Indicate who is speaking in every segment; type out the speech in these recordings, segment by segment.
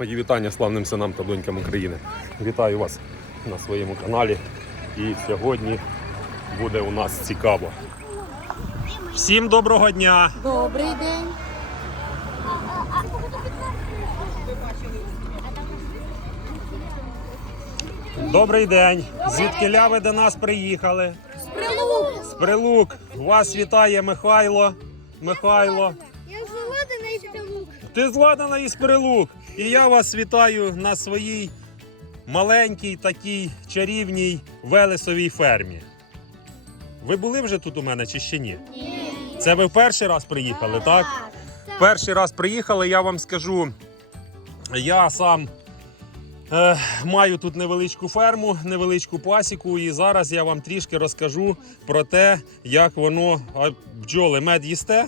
Speaker 1: Мої вітання славним синам та донькам України. Вітаю вас на своєму каналі. І сьогодні буде у нас цікаво. Всім доброго дня!
Speaker 2: Добрий день.
Speaker 1: Добрий день! Звідки ви до нас приїхали?
Speaker 2: Прилук.
Speaker 1: З Прилук. Вас вітає Михайло. Михайло.
Speaker 2: Я зголодена і прилук.
Speaker 1: Ти зладена із Прилук. І я вас вітаю на своїй маленькій такій чарівній велесовій фермі. Ви були вже тут у мене чи ще ні?
Speaker 2: Ні.
Speaker 1: Це ви в перший раз приїхали, так? Перший раз приїхали, я вам скажу, я сам е, маю тут невеличку ферму, невеличку пасіку, і зараз я вам трішки розкажу про те, як воно бджоли мед їсте.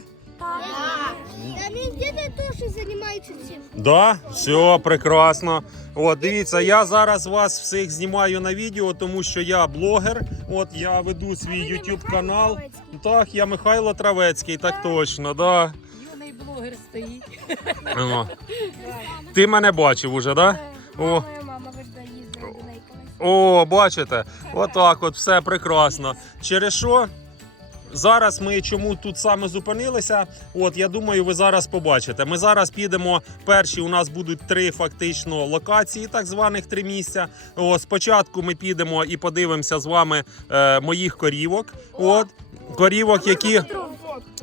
Speaker 1: Да, все прекрасно. От дивіться, я зараз вас всіх знімаю на відео, тому що я блогер. От я веду свій YouTube канал. Так, я Михайло Травецький, так точно, да.
Speaker 3: Юний блогер стоїть.
Speaker 1: О. Ти мене бачив уже, да? О, о, бачите? Отак, от все прекрасно. Через що? Зараз ми чому тут саме зупинилися? От я думаю, ви зараз побачите. Ми зараз підемо. Перші у нас будуть три фактично локації, так званих три місця. О, спочатку ми підемо і подивимося з вами е, моїх корівок. От корівок, які.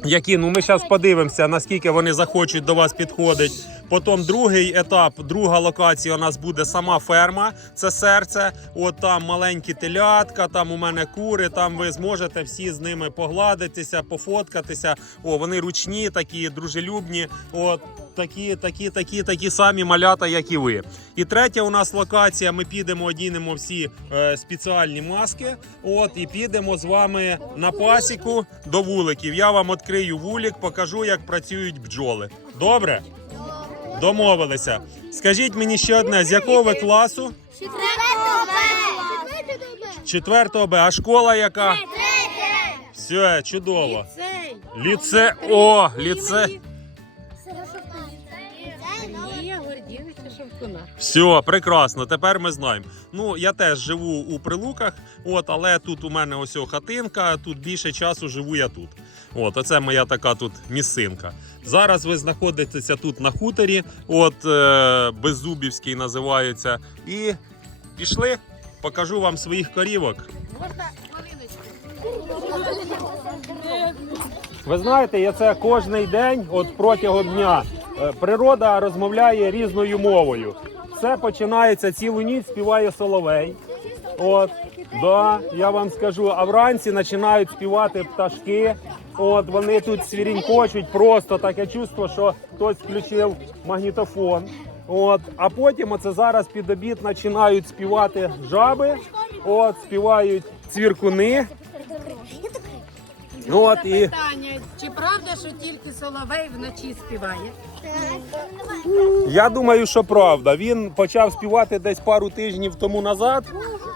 Speaker 1: Які ну ми зараз подивимося, наскільки вони захочуть до вас підходити. Потім другий етап, друга локація у нас буде сама ферма. Це серце. От там маленькі телятка, там у мене кури. Там ви зможете всі з ними погладитися, пофоткатися. О, вони ручні, такі дружелюбні. От такі, такі, такі, такі самі малята, як і ви. І третя у нас локація. Ми підемо, одінемо всі е, спеціальні маски. От і підемо з вами на пасіку до вуликів. Я вам відкрию вулик, покажу, як працюють бджоли. Добре? Домовилися. Скажіть мені ще одне: з якого ви класу?
Speaker 2: Четвертого Б.
Speaker 1: А школа яка? Все, чудово. Ліце. О, ліце. Все, прекрасно. Тепер ми знаємо. Ну, я теж живу у прилуках, от, але тут у мене ось хатинка, тут більше часу живу я тут. От, оце моя така тут місцинка. Зараз ви знаходитеся тут на хуторі, от е, Беззубівський називається. І пішли, покажу вам своїх корівок.
Speaker 3: Можна?
Speaker 1: Ви знаєте, я це кожний день, от протягом дня, е, природа розмовляє різною мовою. Все починається цілу ніч, співає соловей. От, да, я вам скажу, а вранці починають співати пташки. От вони тут свірінькочуть, просто таке чувство, що хтось включив магнітофон. От, а потім оце зараз під обід починають співати жаби, от, співають цвіркуни. Ну, от і
Speaker 3: Питання, чи правда, що тільки Соловей вночі співає?
Speaker 1: Я думаю, що правда. Він почав співати десь пару тижнів тому назад.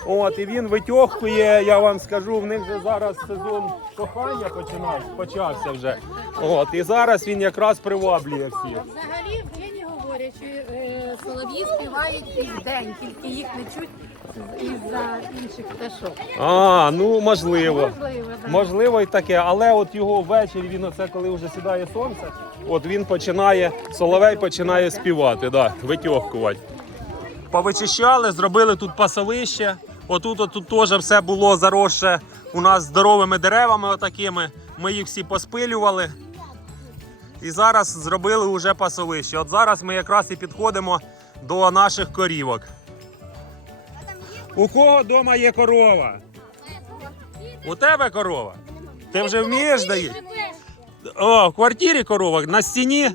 Speaker 1: От і він витьохує. Я вам скажу, в них вже зараз сезон кохання починає, почався вже. От і зараз він якраз приваблює всіх.
Speaker 3: Взагалі вчені говорять, що е, солов'ї співають весь день, тільки їх не чуть із-за інших пташок.
Speaker 1: А, ну можливо.
Speaker 3: Можливо, так.
Speaker 1: Можливо, і таке, але от його ввечері він оце, коли вже сідає сонце, от він починає, соловей починає співати, да, витьохкувати. Повичищали, зробили тут пасовище. Отут, отут теж все було заросше у нас здоровими деревами отакими. Ми їх всі поспилювали. І зараз зробили вже пасовище. От зараз ми якраз і підходимо до наших корівок. У кого вдома є корова? У тебе корова? Ти вже вмієш доїти? О, в квартирі корова, на стіні.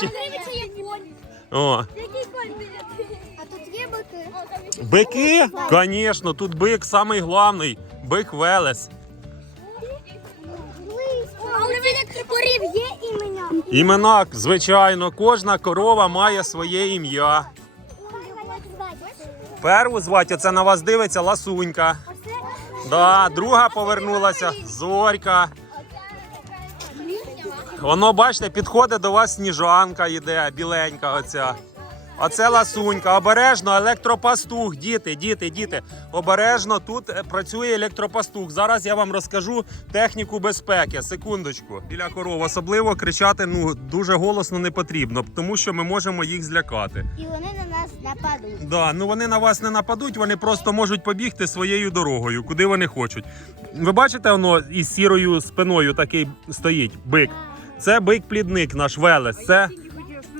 Speaker 1: Чи-
Speaker 2: як конь.
Speaker 1: О,
Speaker 2: Який конь бики?
Speaker 1: Звісно, тут бик самий главний. Бик Велес.
Speaker 2: Але ви як корів є імення?
Speaker 1: Імена, звичайно, кожна корова має своє ім'я. Перву звати, оце на вас дивиться ласунька. Да, друга повернулася зорька. Воно, бачите, підходить до вас сніжанка йде, біленька оця. А це ласунька. Обережно, електропастух. Діти, діти, діти. Обережно тут е, працює електропастух. Зараз я вам розкажу техніку безпеки. Секундочку. Біля коров особливо кричати ну дуже голосно не потрібно, тому що ми можемо їх злякати.
Speaker 2: І вони на нас нападуть.
Speaker 1: Да, ну вони на вас не нападуть, вони просто можуть побігти своєю дорогою, куди вони хочуть. Ви бачите, воно із сірою спиною такий стоїть бик. Це бик-плідник наш Велес. Це,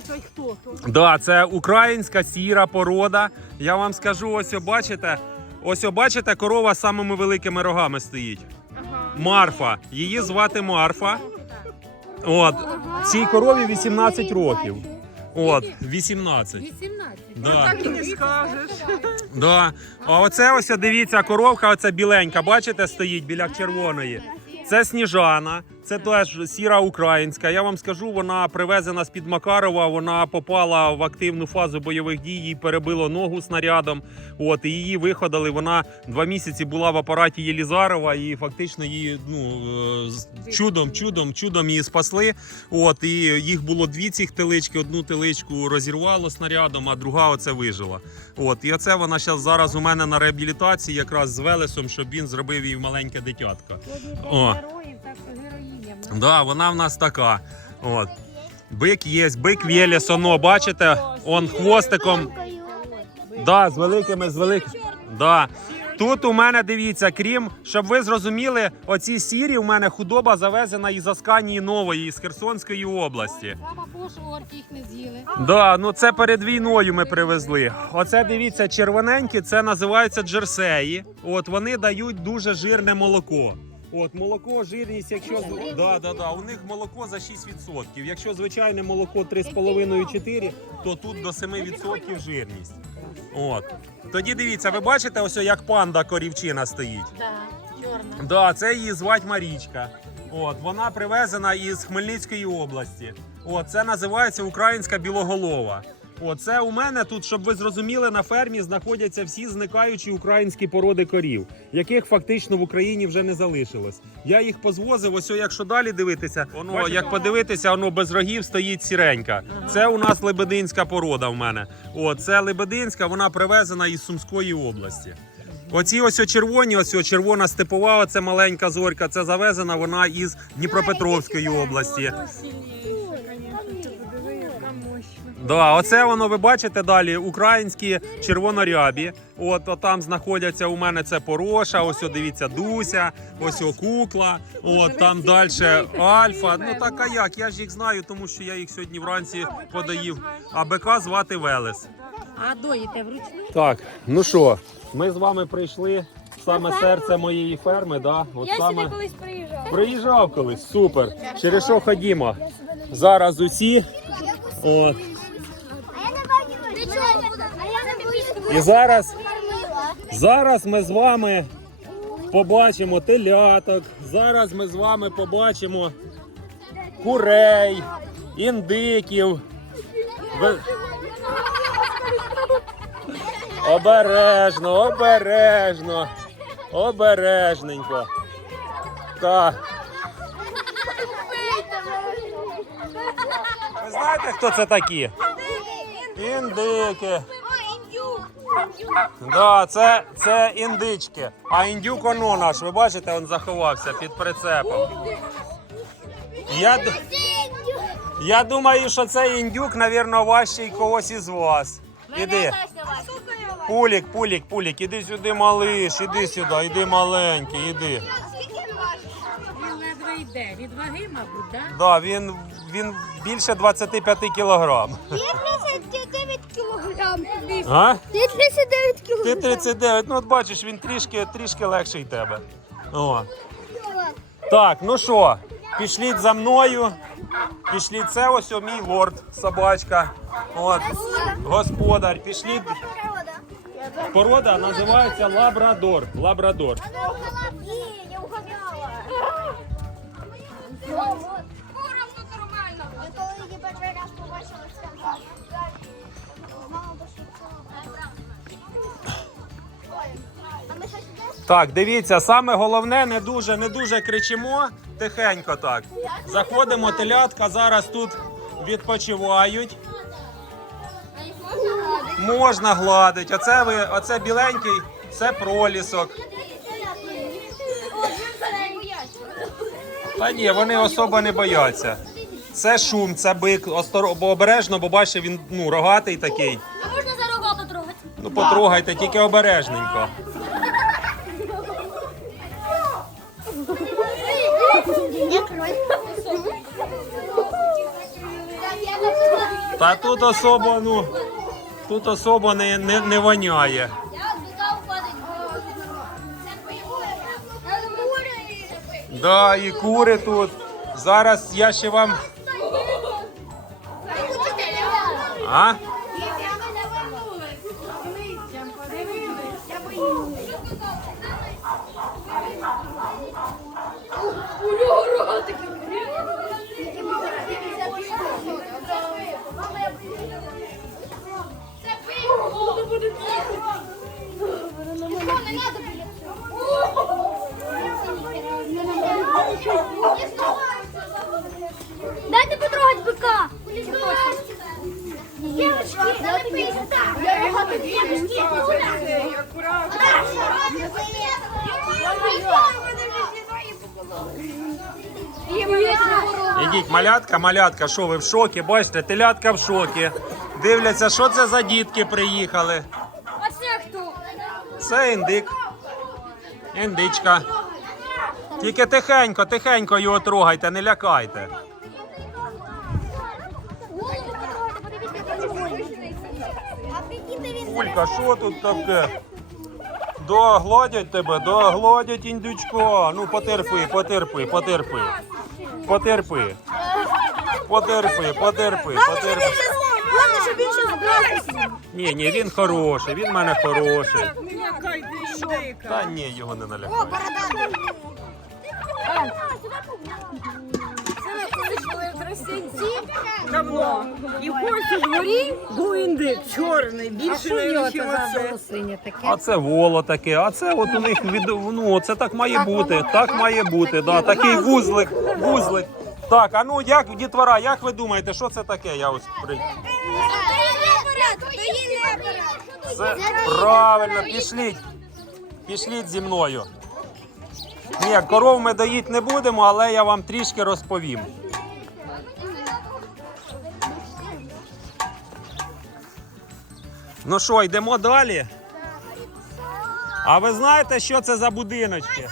Speaker 3: хто то.
Speaker 1: да, це українська сіра порода. Я вам скажу, ось бачите, ось бачите, корова з самими великими рогами стоїть. Марфа. Її звати Марфа. От, цій корові 18 років. От, 18.
Speaker 3: 18.
Speaker 1: Да.
Speaker 3: Так і не скажеш.
Speaker 1: Да. А оце ось дивіться, коровка, оця біленька, бачите, стоїть біля червоної. Це Сніжана, це теж сіра українська. Я вам скажу, вона привезена з під Макарова. Вона попала в активну фазу бойових дій, їй перебило ногу снарядом. От і її виходили. Вона два місяці була в апараті Єлізарова, і фактично її ну е, чудом, чудом, чудом її спасли. От і їх було дві цих телички. Одну теличку розірвало снарядом, а друга оце вижила. От і оце вона зараз зараз у мене на реабілітації, якраз з Велесом, щоб він зробив їй маленьке дитятко. О.
Speaker 3: Героїв, так що нас.
Speaker 1: Да, вона в нас така. От. Бик є, бик Велес, оно, бачите, он хвостиком. Да, з великими, з великими. Да. Тут у мене дивіться, крім, щоб ви зрозуміли, оці сірі у мене худоба завезена із Асканії Нової, із Херсонської області.
Speaker 3: Слава Богу, орки їх не з'їли.
Speaker 1: Да, ну це перед війною ми привезли. Оце дивіться, червоненькі, це називаються джерсеї. От вони дають дуже жирне молоко. От молоко, жирність, якщо з- да, да, да, у них молоко за 6%. Якщо звичайне молоко 3,5-4, то тут до 7% жирність. От. Тоді дивіться, ви бачите, ось як панда корівчина стоїть.
Speaker 3: Да, чорна.
Speaker 1: Да, це її звать Марічка. От вона привезена із Хмельницької області. От це називається українська білоголова. От це у мене тут, щоб ви зрозуміли, на фермі знаходяться всі зникаючі українські породи корів, яких фактично в Україні вже не залишилось. Я їх позвозив. Ось якщо далі дивитися, воно як подивитися, воно без рогів стоїть сіренька. Це у нас лебединська порода. В мене. От це лебединська, вона привезена із Сумської області. Оці ось о червоні, ось о червона степова, оце маленька зорька. Це завезена вона із Дніпропетровської області. Да, оце воно ви бачите далі. Українські червонорябі. От, от там знаходяться у мене це пороша. Ось о, дивіться, Дуся, ось о, кукла. От там далі Альфа. Ну так а як? Я ж їх знаю, тому що я їх сьогодні вранці подаїв. А бика звати Велес.
Speaker 3: А доїте вручну?
Speaker 1: Так, ну що, ми з вами прийшли саме серце моєї ферми, да? От
Speaker 2: Я
Speaker 1: саме...
Speaker 2: сюди колись приїжджав.
Speaker 1: Приїжджав колись, супер. Через що ходімо? Зараз усі. От.
Speaker 2: А я не бачу. Ти чого? А я не боюсь.
Speaker 1: І зараз, зараз ми з вами побачимо теляток. Зараз ми з вами побачимо курей, індиків. Обережно, обережно, обережненько. Так. Ви знаєте, хто це такі? Індики. Да, це, це індички. А індюк оно наш, ви бачите, він заховався під прицепом. Я, я думаю, що цей індюк, мабуть, важчий когось із вас. Іди. Пулік, пулік, пулік, іди сюди, малиш, іди сюди, іди маленький, іди.
Speaker 3: Він ледве йде. Від ваги, мабуть, так?
Speaker 1: Да, він, він більше 25 кілограм.
Speaker 2: Ти 39 кілограм.
Speaker 1: А?
Speaker 2: Ти 39
Speaker 1: Ти 39, ну от бачиш, він трішки, трішки легший тебе. О. Так, ну що, пішліть за мною. Пішліть, це ось о, мій лорд, собачка. От, господар, пішліть. Порода називається лабрадор. Лабрадор.
Speaker 2: Ні, я угадала.
Speaker 1: Так, дивіться, саме головне, не дуже, не дуже кричимо, тихенько так. Заходимо, телятка зараз тут відпочивають. Можна гладити. Оце ви, оце біленький, це пролісок. Та ні, вони особо не бояться. Це шум, це бик. Остор- бо обережно, бо бачите, він ну, рогатий такий.
Speaker 2: А можна за рогату трогати?
Speaker 1: Ну потрогайте, тільки обережненько. Та тут особо, ну, тут особо не, не, не воняє. Да, і кури тут. Зараз я ще вам. А? Малятка, малятка, що ви в шокі? Бачите, телятка в шокі. Дивляться, що це за дітки приїхали.
Speaker 2: А це хто?
Speaker 1: Це індик. Індичка. Тільки тихенько, тихенько його трогайте, не лякайте. Улька, що тут таке? Догладять тебе, догладять індючко. Ну потерпи, потерпи, потерпи. Потерпи. Потерпи, потерпи, потерпи.
Speaker 2: Главное, щоб він ще збрався.
Speaker 1: Ні, ні, він хороший, він в мене хороший. Та ні, його не налякає.
Speaker 4: Давно. І в у дворі був індик чорний, більше не оце.
Speaker 3: волосиня таке?
Speaker 1: А це воло таке, а це от у них від ну це так має бути. Так має бути. Да, такий вузлик, вузлик. Так, а ну як дітвора, як ви думаєте, що це таке? Я ось при це правильно, пішліть. Пішліть зі мною. Ні, коров ми доїти не будемо, але я вам трішки розповім. Ну що, йдемо далі? А ви знаєте, що це за будиночки?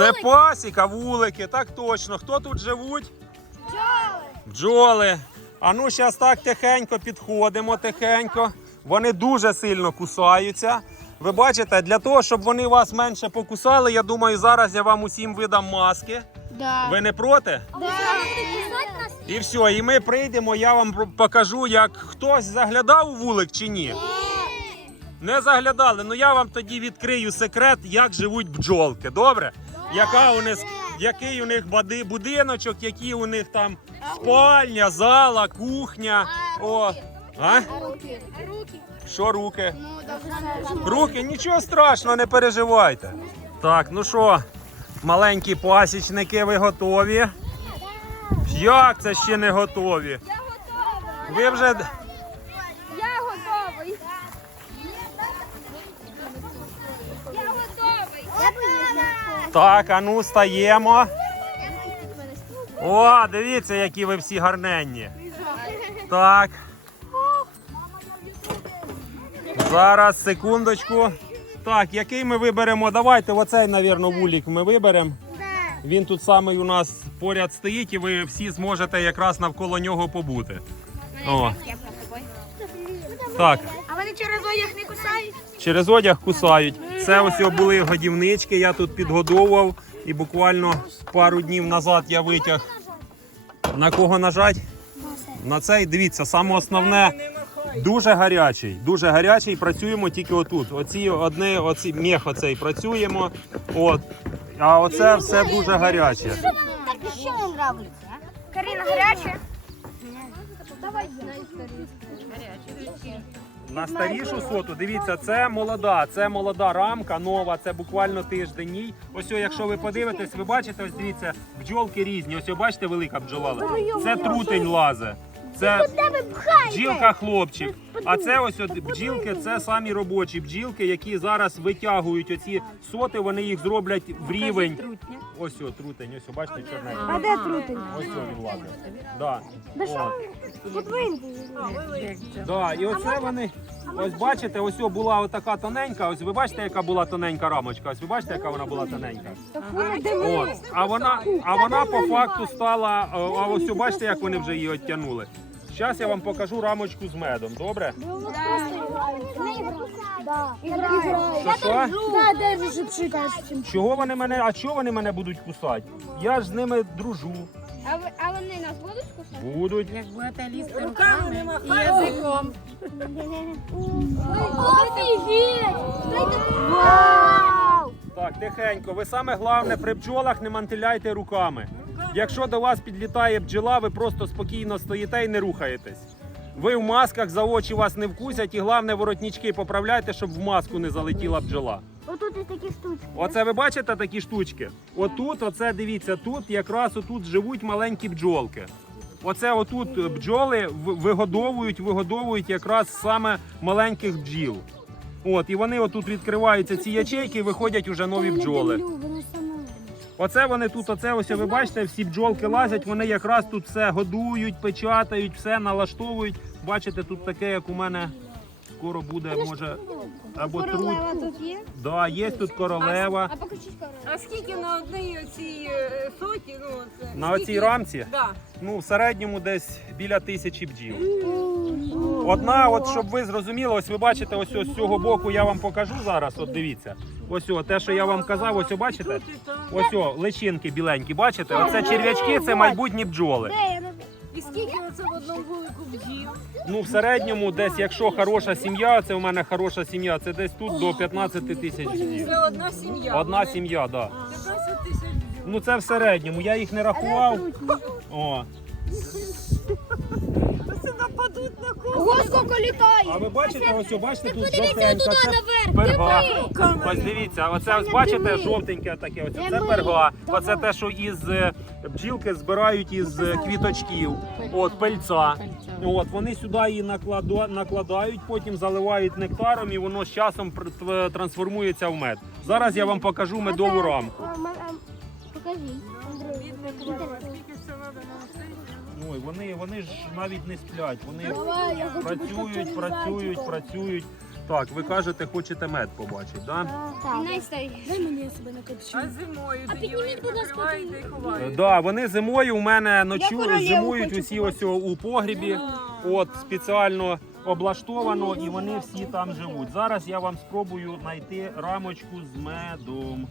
Speaker 1: Це пасіка, вулики, так точно. Хто тут живуть? Бджоли. Бджоли. А ну зараз так тихенько підходимо, тихенько. Вони дуже сильно кусаються. Ви бачите, для того, щоб вони вас менше покусали, я думаю, зараз я вам усім видам маски. Ви не проти? І все, і ми прийдемо, я вам покажу, як хтось заглядав у вулик чи ні. Не заглядали. Ну я вам тоді відкрию секрет, як живуть бджолки. Добре? Яка у них, який у них бади- будиночок, які у них там спальня, зала, кухня. О. А? Що руки?
Speaker 2: Ну,
Speaker 1: Руки, нічого страшного, не переживайте. Так, ну що, маленькі пасічники, ви готові? Як це ще не готові? Ви вже. Так, а ну стаємо. О, дивіться, які ви всі гарненні. Так. Зараз, секундочку. Так, який ми виберемо? Давайте оцей, навірно, вулік ми виберемо. Він тут самий у нас поряд стоїть, і ви всі зможете якраз навколо нього побути. О. Так,
Speaker 2: А вони через одяг не кусають?
Speaker 1: Через одяг кусають. Це ось були годівнички, я тут підгодовував. І буквально пару днів назад я витяг. На кого нажать? На цей, дивіться, саме основне дуже гарячий. Дуже гарячий. Працюємо тільки отут. Оці одне, оці мех оцей працюємо. От. А оце все дуже гаряче.
Speaker 2: Так що вам нравиться? Каріна гаряча? Давай
Speaker 1: На старішу соту, дивіться, це молода, це молода рамка, нова, це буквально тиждень. їй. Ось, о, якщо ви подивитесь, ви бачите, ось дивіться, бджолки різні. Ось, о, бачите, велика бджола. Це трутень лазе. Це бджілка хлопчик. А це ось от бджілки, це самі робочі бджілки, які зараз витягують оці соти, вони їх зроблять в рівень. Ось о, трутень, ось о, бачите, чорненький.
Speaker 3: А де трутень?
Speaker 1: Ось о, він лазить. Да. О. Да, і оце вони. Ось бачите, ось о була отака тоненька. Ось ви бачите, яка була тоненька рамочка. Ось ви бачите, яка вона була тоненька. От. А вона, а вона по факту стала. А ось о, бачите, як вони вже її оттянули. Зараз я вам покажу рамочку з медом. Добре? Що що?
Speaker 2: Да, де пшикаєш.
Speaker 1: Чого вони мене? А чого вони мене будуть кусати? Я ж з ними дружу.
Speaker 2: А, ви, а вони нас будуть кусати?
Speaker 1: Будуть.
Speaker 3: Як будете лізти
Speaker 4: Руками
Speaker 3: руками
Speaker 4: не
Speaker 3: і язиком.
Speaker 2: Офігеть! Вау!
Speaker 1: Так, тихенько. Ви саме головне при бджолах не мантиляйте руками. Якщо до вас підлітає бджола, ви просто спокійно стоїте і не рухаєтесь. Ви в масках за очі вас не вкусять, і головне воротнички поправляйте, щоб в маску не залетіла бджола.
Speaker 2: Отут і такі штучки.
Speaker 1: Оце ви бачите такі штучки? Отут, оце дивіться, тут якраз отут живуть маленькі бджолки. Оце отут бджоли вигодовують, вигодовують якраз саме маленьких бджіл. От, і вони отут відкриваються ці ячейки, і виходять уже нові бджоли. Оце вони тут, оце ось ви бачите, всі бджолки лазять, вони якраз тут все годують, печатають, все налаштовують. Бачите, тут таке, як у мене скоро буде, може, або труть.
Speaker 2: Королева тут є?
Speaker 1: Да, є тут королева.
Speaker 2: А покажіть королеву.
Speaker 4: А скільки на одній оцій е, соті? Ну, це,
Speaker 1: На
Speaker 4: скільки?
Speaker 1: оцій рамці,
Speaker 4: Да.
Speaker 1: ну, в середньому десь біля тисячі бджіл. Одна, от щоб ви зрозуміли, ось ви бачите, ось, ось з цього боку я вам покажу зараз. От дивіться. Ось о, те, що я вам казав, ось о, бачите? Ось о, личинки біленькі, бачите? Оце черв'ячки, це майбутні бджоли.
Speaker 4: І скільки оце в одному вулику бджіл?
Speaker 1: Ну, в середньому, десь, якщо хороша сім'я, це у мене хороша сім'я, це десь тут до 15 тисяч бджіл.
Speaker 4: Це одна сім'я.
Speaker 1: Одна сім'я, так. Да.
Speaker 4: 15 тисяч бджіл.
Speaker 1: Ну це в середньому, я їх не рахував. О.
Speaker 4: Нападуть на кого?
Speaker 2: Ого, скільки літає!
Speaker 1: А ви бачите, ось бачите, тут
Speaker 2: подивіться
Speaker 1: жовтенька,
Speaker 2: туди
Speaker 1: це
Speaker 2: наверх,
Speaker 1: перга. Ось дивіться, оце ось бачите жовтеньке таке, ось це перга. Оце те, що із е, бджілки збирають із е, квіточків, от пельця. От вони сюди її накладають, потім заливають нектаром і воно з часом трансформується в мед. Зараз я вам покажу медову рамку.
Speaker 2: Покажіть.
Speaker 1: Ой, вони, вони ж навіть не сплять. Вони
Speaker 2: Давай, я хочу
Speaker 1: працюють, працюють, працюють. Так, ви кажете, хочете мед побачити, так?
Speaker 2: Так. Дай мені я себе накопчу.
Speaker 4: А зимою тоді ви
Speaker 2: підніміть, будь ласка,
Speaker 4: і
Speaker 1: Так,
Speaker 4: ховаєте.
Speaker 1: да, вони зимою у мене ночу
Speaker 2: королеву
Speaker 1: зимують
Speaker 2: хочу
Speaker 1: усі ось у погрібі. От спеціально облаштовано і вони всі там живуть. Зараз я вам спробую знайти рамочку з медом.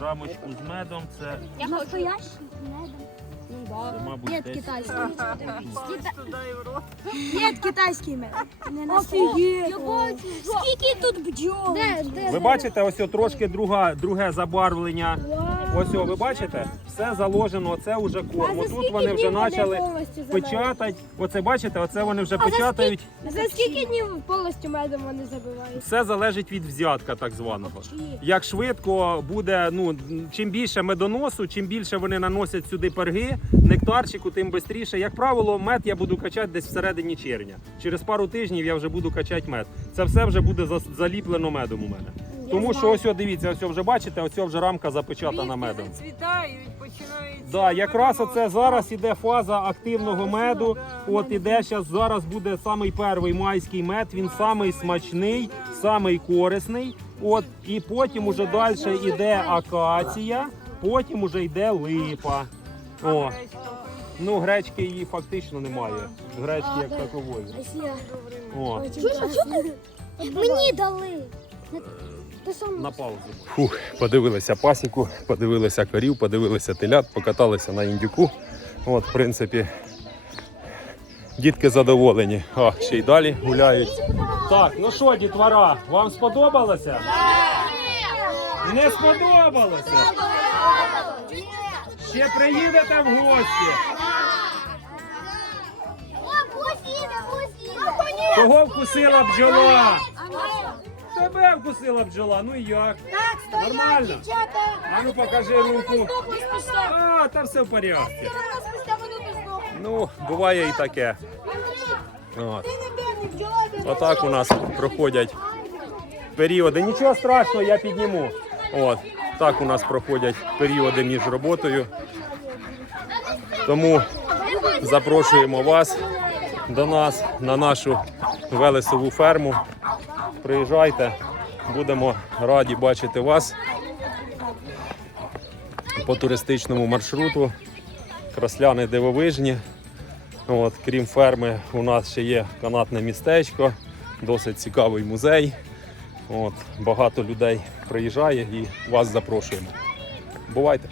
Speaker 1: Рамочку з медом це,
Speaker 2: Я Настоящий?
Speaker 1: це мабуть,
Speaker 2: Нет,
Speaker 1: десь.
Speaker 2: китайский. Нет, китайський мед. Офігеть. Скільки тут бджол?
Speaker 1: Ви бачите, ось о, трошки друга, друге забарвлення. Ось о, ви бачите, все заложено, це вже корм. Тут вони вже почали печатати. Оце бачите, оце вони вже печатають.
Speaker 2: За скільки днів повністю медом вони забивають?
Speaker 1: Все залежить від взятка, так званого. Як швидко буде, ну чим більше медоносу, чим більше вони наносять сюди перги, нектарчику, тим швидше. Як правило, мед я буду качати десь всередині червня. Через пару тижнів я вже буду качати мед. Це все вже буде заліплено медом у мене. Тому що ось о, дивіться, ось о, вже бачите, ось о, вже рамка запечатана медом.
Speaker 4: починають.
Speaker 1: Да, якраз оце зараз іде фаза активного меду. От іде зараз, зараз буде самий перший майський мед. Він самий смачний, самий корисний. От і потім уже далі йде акація, потім уже йде липа. О, ну гречки її фактично немає. Гречки як такової. О,
Speaker 2: Мені дали.
Speaker 1: На паузу. Фух, подивилися пасіку, подивилися корів, подивилися телят, покаталися на індюку. От, в принципі, дітки задоволені. А, ще й далі гуляють. Так, ну що, дітвора, вам сподобалося? Не сподобалося? Ще приїдете в гості. Кого вкусила бджола? Тебе вкусила бджола, ну і як? Нормально? А ну покажи руку. А, та все в порядку. Ну, буває і таке. От. Отак у нас проходять періоди. Нічого страшного, я підніму. От. Так у нас проходять періоди між роботою. Тому запрошуємо вас до нас на нашу велесову ферму. Приїжджайте, будемо раді бачити вас по туристичному маршруту. Красляни дивовижні. От, крім ферми, у нас ще є канатне містечко, досить цікавий музей. От, багато людей приїжджає і вас запрошуємо. Бувайте!